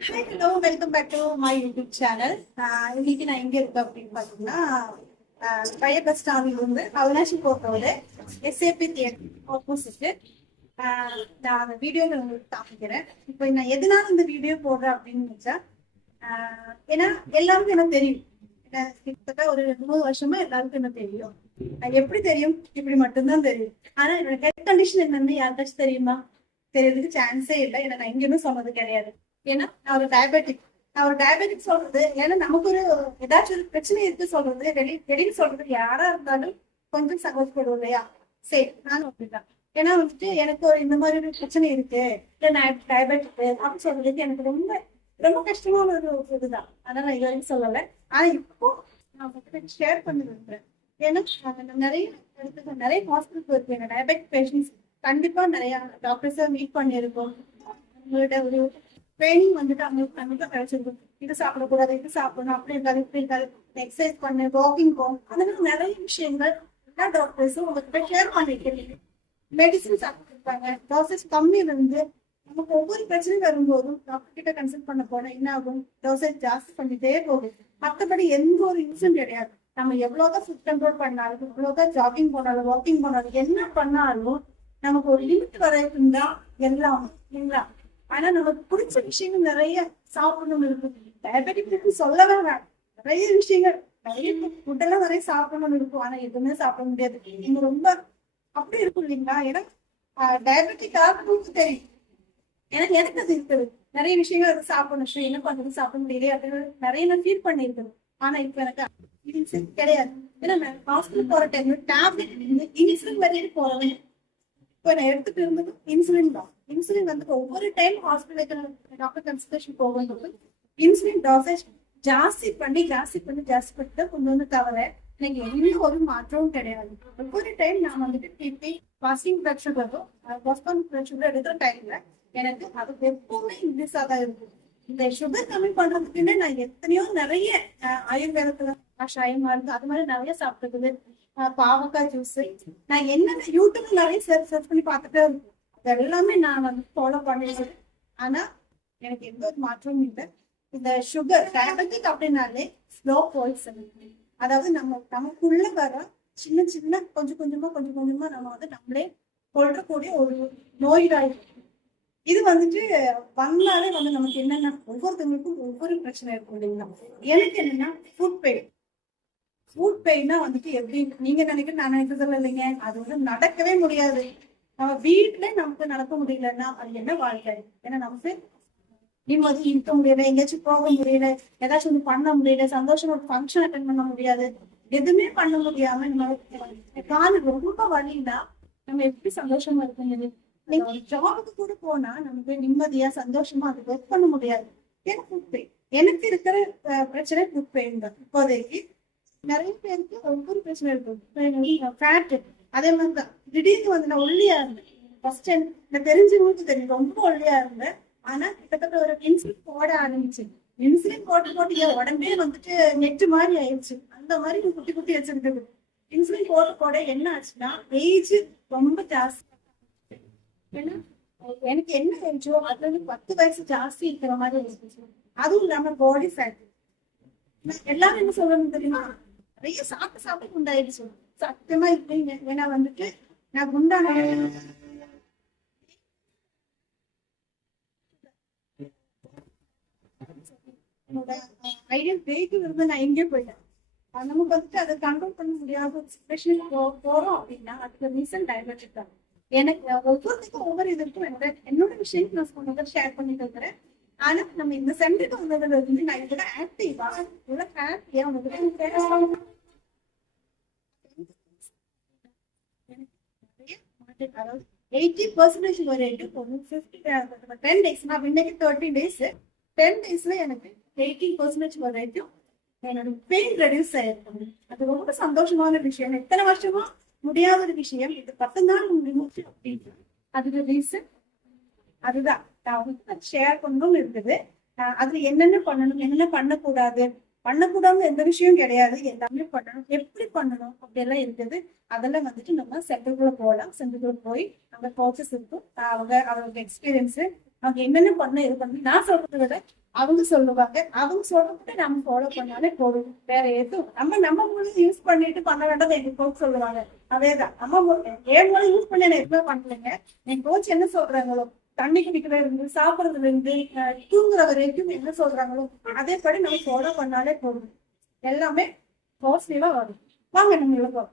Hi hello welcome back to my YouTube channel. இன்னைக்கு நான் எங்க இருக்கேன் அப்படின்னு பார்த்தீங்கன்னா பழைய பஸ் ஸ்டாண்டில் இருந்து அவினாஷி கோட்டோட எஸ்ஏபி தியேட்டர் ஆப்போசிட். நான் அந்த வீடியோ உங்களுக்கு காமிக்கிறேன். இப்போ நான் எதனால இந்த வீடியோ போடுறேன் அப்படின்னு வச்சா, ஏன்னா எல்லாருக்கும் எனக்கு தெரியும். கிட்டத்தட்ட ஒரு 3 வருஷமா எல்லாருக்கும் என்ன தெரியும். எப்படி தெரியும்? இப்படி மட்டும்தான் தெரியும். ஆனா என்னோட ஹெல்த் கண்டிஷன் என்னன்னு யாருக்காச்சும் தெரியுமா? தெரியறதுக்கு சான்ஸே இல்லை. ஏன்னா நான் எங்கேயுமே சொன்னது கிடையாது. ஏன்னா நான் ஒரு டயபெட்டிக் சொல்றது, ஏன்னா நமக்கு ஒரு ஏதாச்சும் ஒரு பிரச்சனை இருக்கு சொல்றது வெளியே சொல்றது யாரா இருந்தாலும் கொஞ்சம் சந்தோஷப்படுவோம் இல்லையா? சரி, நானும் அப்படிதான். ஏன்னா வந்துட்டு எனக்கு ஒரு இந்த மாதிரி ஒரு பிரச்சனை இருக்கு, இல்ல நான் டயபெட்டிக் அப்படின்னு சொல்றதுக்கு எனக்கு ரொம்ப ரொம்ப கஷ்டமான ஒரு இதுதான். அதனால நான் இது வரைக்கும் சொல்லலை. ஆனா இப்போ நான் உங்ககிட்ட ஷேர் பண்ணி விரும்புறேன். ஏன்னா நான் நிறைய இடத்துக்கு நிறைய ஹாஸ்பிட்டல் போயிருக்கேன். டயபெட்டிக் பேஷண்ட்ஸ் கண்டிப்பா நிறைய டாக்டர்ஸை மீட் பண்ணியிருக்கோம். உங்கள்கிட்ட ஒரு ட்ரைனிங் வந்துட்டு அவங்களுக்கு கண்டிப்பா கிடைச்சிருக்கும். இது சாப்பிடக்கூடாது, இது சாப்பிடணும், அப்படி இருக்காது, இப்படி இருக்காது, எக்ஸசைஸ் பண்ணு, வாக்கிங் போகும், அந்த மாதிரி நிறைய விஷயங்கள் எல்லா டாக்டர்ஸும் உங்ககிட்ட ஷேர் பண்ணிருக்கீங்க. மெடிசன் சாப்பிட்டுருப்பாங்க. டோசேஜ் கம்மி இருந்து நமக்கு ஒவ்வொரு பிரச்சனையும் வரும்போதும் டாக்டர் கிட்ட கன்சல்ட் பண்ண போனா என்ன ஆகும்? டோசேஜ் ஜாஸ்தி பண்ணிட்டே போகும். மற்றபடி எந்த ஒரு யூஸும் கிடையாது. நம்ம எவ்வளவுதான் ஃபுட் கண்ட்ரோல் பண்ணாலும், எவ்வளவுதான் ஜாகிங் போனாலும், வாக்கிங் போனாலும், என்ன பண்ணாலும் நமக்கு ஒரு லிமிட் வரைக்கும் தான் எல்லாம் இல்லைங்களா? ஆனா நமக்கு பிடிச்ச விஷயங்கள் நிறைய சாப்பிடணும் இருக்கு. டயபெட்டிக் சொல்லவே வேண்டாம். நிறைய விஷயங்கள், நிறைய ஃபுட் எல்லாம் நிறைய சாப்பிடணும்னு இருக்கும். ஆனா எதுவுமே சாப்பிட முடியாது. நீங்க ரொம்ப அப்படி இருக்கும் இல்லைங்களா? ஏன்னா டயபெட்டிக் ஆகும்போது தெரியும். எனக்கு அது இருக்குது. நிறைய விஷயங்கள் அது சாப்பிடணும், என்ன பண்றது சாப்பிட முடியல அப்படின்னு நிறைய நான் ஃபீல் பண்ணியிருக்கேன். ஆனா இப்ப எனக்கு இது கிடையாது. ஏன்னா நான் ஹாஸ்பிட்டல் போற டைம்ல டேப்லெட் இன்சுலின் வரையும் போறேன். இப்போ நான் எடுத்துட்டு இருந்தது இன்சுலின் தான். இன்சுலின் வந்து ஒவ்வொரு டைம் ஹாஸ்பிட்டல் டாக்டர் கன்சல்டேஷன் போகும்போது இன்சுலின் டோசேஜ் ஜாஸ்தி பண்ணி தான் கொண்டு வந்து தவிர எனக்கு எந்த ஒரு மாற்றமும் கிடையாது. ஒவ்வொரு டைம் நான் வந்துட்டு பிபி, பாசிங் பிளட் சுகரோ, பாஸ்பான் பிளட் சுகர் எடுக்கிற டைம்ல எனக்கு அது எப்பவுமே இன்க்ரீஸா தான் இருக்கும். இந்த சுகர் கம்மி பண்றதுக்குன்னு நான் எத்தனையோ நிறைய ஆயுர்வேதத்துல கஷாயம் மருந்து அது மாதிரி நிறைய சாப்பிட்டுருக்குது. பாவக்காய் ஜூஸ், நான் என்னென்ன யூடியூப்ல நிறைய சர்ச் பண்ணி பார்த்துட்டே இருக்கும். அது எல்லாமே நான் வந்து ஃபாலோ பண்ணிடுவேன். ஆனா எனக்கு எந்த ஒரு மாற்றமும் இல்லை. இந்த சுகர் டயபெட்டிக் அப்படின்னாலே ஸ்லோ பாய்சன். அதாவது நமக்குள்ள வர சின்ன சின்ன கொஞ்சம் கொஞ்சமா நம்ம வந்து நம்மளே கொள்றக்கூடிய ஒரு நோய்கள். இது வந்துட்டு வந்தாலே வந்து நமக்கு என்னன்னா ஒவ்வொருத்தவங்களுக்கும் ஒவ்வொரு பிரச்சனை இருக்கும் இல்லைங்களா? எனக்கு என்னன்னா ஃபுட் பெயின்னா வந்துட்டு எப்படி நீங்க நினைக்கிற நான் நினைக்கிறதுல இல்லைங்க. அது வந்து நடக்கவே முடியாது. நம்ம வீட்டுல நமக்கு நடக்க முடியலன்னா அது என்ன வாழ்க்கை? ஏன்னா நமக்கு நிம்மதி இருக்க முடியல, எங்கேயாச்சும் போக முடியல, ஏதாச்சும் ஒண்ணு பண்ண முடியல, சந்தோஷமா ஒரு ஃபங்க்ஷன் அட்டன் பண்ண முடியாது, எதுவுமே பண்ண முடியாம நம்ம காலு ரொம்ப வலினா நம்ம எப்படி சந்தோஷமா இருக்குங்க? நீங்க ஒரு ஜாபுக்கு கூட போனா நமக்கு நிம்மதியா சந்தோஷமா அது ஒர்க் பண்ண முடியாது. ஏன்னா ஃபுட் பெயின். எனக்கு இருக்கிற பிரச்சனை ஃபுட் பெயின் தான். இப்போதைக்கு நிறைய பேருக்கு ஒவ்வொரு பிரச்சனை இருக்கு. ஃபேட் அதே மாதிரிதான். திடீர்னு வந்து நான் ஒல்லியா இருந்தேன். ஃபர்ஸ்ட் எனக்கு தெரிஞ்சவங்களுக்கு தெரியும், ரொம்ப ஒல்லியா இருந்தேன். ஆனா கிட்டத்தட்ட ஒரு இன்சுலின் போட ஆரம்பிச்சு. இன்சுலின் போட்டு என் உடம்பே வந்துட்டு நெட்டு மாதிரி ஆயிடுச்சு. அந்த மாதிரி குட்டி குட்டி வச்சிருந்தது. இன்சுலின் போட என்ன ஆச்சுன்னா ஏஜ் ரொம்ப ஜாஸ்தி. ஏன்னா எனக்கு என்ன ஏஜோ அதுல இருந்து 10 வயசு ஜாஸ்தி இருக்கிற மாதிரி இருந்துச்சு. அதுவும் இல்லாம பாடி ஃபேட். எல்லாரும் என்ன சொல்லணும் தெரியுமா? நிறைய சாப்பிட்டு குண்டாயிடுச்சு. சத்தியமா இல்லைங்க. ஏன்னா வந்துட்டு நான் குண்டான என்னோட ஐடியல் வெயிட் இருந்து நான் எங்கேயோ போயிட்டேன். நமக்கு வந்துட்டு அதை கண்ட்ரோல் பண்ண முடியாத சுச்சுவேஷன் போறோம் அப்படின்னா அதுக்கு ரீசன் டயபெட்டிக் தான். எனக்கு ஒவ்வொருத்துக்கும் ஒவ்வொரு இது இருக்கும். என்னோட விஷயம் நான் உங்களோட ஷேர் பண்ணிட்டு இருக்கிறேன். ஆனா நம்ம இந்த சென்டருக்கு வந்ததுல இருந்து நான் இதோட ஆக்டிவா இவ்வளவு ஹாப்பியா உங்களுக்கு 80% வரைக்கும் 10 days நான் இன்னைக்கு 30 days 10 daysல எனக்கு 80% வரைக்கும் என்னோட பெயின் ரெடியூஸ் ஆயிருக்கும். அது ரொம்ப சந்தோஷமான விஷயம். எத்தனை வருஷமா முடியாத ஒரு விஷயம் இது 10 நாள் முடிஞ்சு அப்படின்னு அதுக்கு ரீசன் அதுதான். நான் வந்து ஷேர் பண்ணணும்னு இருக்குது. அதுல என்னென்ன பண்ணணும், என்னென்ன பண்ணக்கூடாதுன்னு எந்த விஷயம் கிடையாது. எல்லாமே பண்ணணும். எப்படி பண்ணணும் அப்படியெல்லாம் இருக்குது. அதெல்லாம் வந்துட்டு நம்ம சென்டருக்குள்ள போகலாம். சென்டருக்குள்ள போய் அங்க கோச்சஸ் இருக்கும். அவங்க எக்ஸ்பீரியன்ஸ் அவங்க என்னென்ன பண்ண இது பண்ணி நான் சொல்றதை விட அவங்க சொல்லுவாங்க. அவங்க சொல்றதுக்கு நம்ம ஃபாலோ பண்ணாலே போதும். வேற எதுவும் நம்ம மொழி யூஸ் பண்ணிட்டு பண்ண வேண்டாம் எங்க கோச் சொல்லுவாங்க. அதேதான் நம்ம என் மொழி யூஸ் பண்ணி நான் எதுவுமே பண்ணலைங்க. என் கோச் என்ன சொல்றாங்களோ, தண்ணி குடிக்கிறதுல இருந்து சாப்பிடுறதுல இருந்து தூங்குற வரைக்கும் என்ன சொல்றாங்களோ அதே படி நம்ம ஃபாலோ பண்ணாலே போதும். எல்லாமே பாசிட்டிவா வரும். வாங்க நம்ம